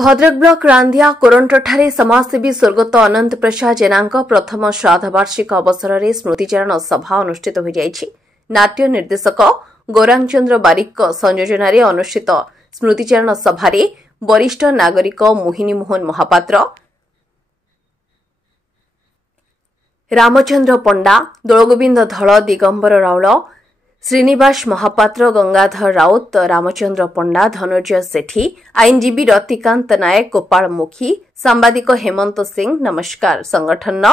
Bhadrak block रांदिया कोरंटठारे समाजसेवी स्वर्गत अनंत प्रसाद जेनांक प्रथम श्राद्ध वार्षिक अवसर में स्मृतिचारण सभा अनुष्ठित हो जाइछि। नाट्य निर्देशक गौरांगचंद्र बारिक संयोजन अनुष्ठित स्मृतिचारण सभा वरिष्ठ नागरिक मोहिनी मोहन महापात्र, रामचंद्र पंडा, दोलगोविंद धल, दिगंबर राउल, श्रीनिवास महापात्र, गंगाधर राउत, रामचंद्र पंडा, धनुर्जय सेठी, आईनजीवी रतिकांत नायक, गोपाल मुखी, सांबादिक हेमंत सिंह नमस्कार संगठन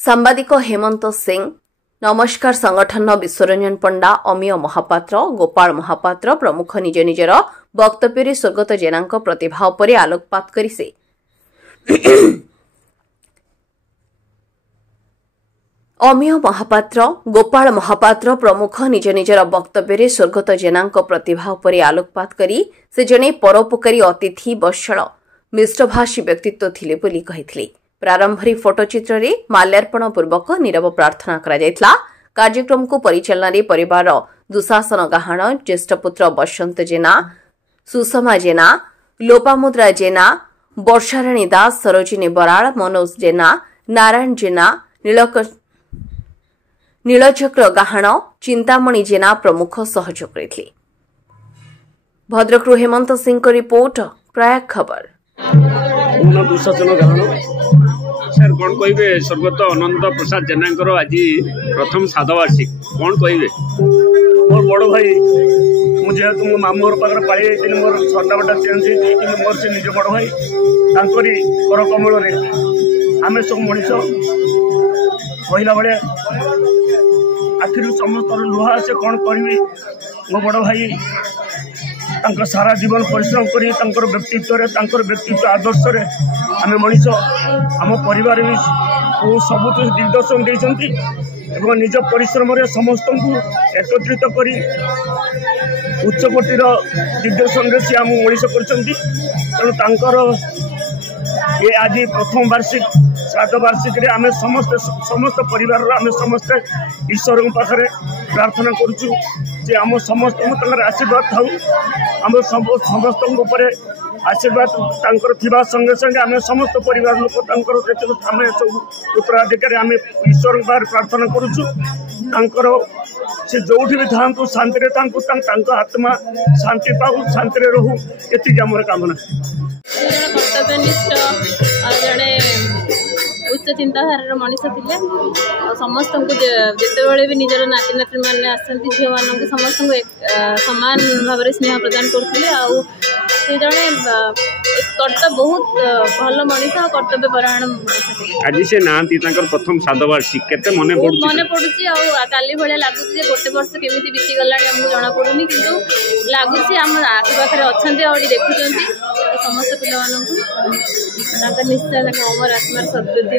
सांबादिक हेमंत सिंह नमस्कार संगठन विश्वरंजन पंडा, अमीय महापात्र, गोपाल महापात्र प्रमुख निज निजर वक्तव्य स्वर्गत जेनांक प्रतिभा उपर आलोकपात करि से अमीय महापात्र, गोपाल महापात्र प्रमुख निज निजर वक्तव्य स्वर्गत जेनांक प्रतिभा उपर आलोकपात करी से जने परोपकारी अतिथि वत्सल मिष्टभाषी व्यक्तित्व थिले बोली कहिथिले। प्रारंभिक फोटोचित्र रे माल्यार्पण पूर्वक नीरव प्रार्थना करा जायतला। कार्यक्रम को परिचालना रे परिवार दुशासन गाहाण, ज्येष्ठ पुत्र बसंत जेना, सुषमा जेना, लोपामुद्रा जेना, वर्षाराणी दास, सरोजिनी बराड़, मनोज जेना, नारायण जेना, नीलचक्र गाहाण, चिंतामणि जेना प्रमुख सहयोग करथिले। भद्रक हेमंत सिंह को रिपोर्ट, प्रयाग खबर। सर कौन कहे स्वर्गत अनंत प्रसाद जेना आज प्रथम श्राद्ध वार्षिक कौन कहे? मोर बड़ भाई मुझे मो मामू घर पाई जाइए मोर छटा बटा चेंज हो मोर से निज बड़ भाई तांकरी कर कमल आम सब मनीष कहला भाया आखिर समस्त लुहा से कौन करी मो बड़ भाई सारा जीवन परिश्रम कर व्यक्तित्व आदर्श आम मनीष आम परिवार भी सब दिग्दर्शन देती निज परिश्रम समस्त एकत्रित कर उच्चकोटीर दिग्दर्शन से आम मनीष कर ये आज प्रथम वार्षिक श्राद्ध वार्षिक आम समस्त परिवार आम समस्त ईश्वर पाखे प्रार्थना करुचु जे आम समस्त आशीर्वाद था आम समस्त आशीर्वाद थिबा संगे संगे आम समस्त परिवार लोक आम सब उत्तराधिकारी आम ईश्वर प्रार्थना करुचु से जो भी था शांति आत्मा शांति पाऊ शांति रहू ये आम कामना। कर्तव्यनिष्ठ जड़े उच्च चिंताधार मनीष थे समस्त जिते भी निजर नाती नाती मैंने आसती झील मान समस्त सामान भाव में स्नेह प्रदान करते जड़े कर्तव्य बहुत भल मनीष कर्तव्य परायण आज से नांती प्रथम श्राद्ध वार्षिक केते मन पड़ुची काली भाया लगुच गोटे वर्ष केमी बीतीगला आमको जना पड़ूनी कि लगुच आम आखि पाखे अच्छा और देखुं समस्त पिला निश्चय अमर आत्मार सद्गति।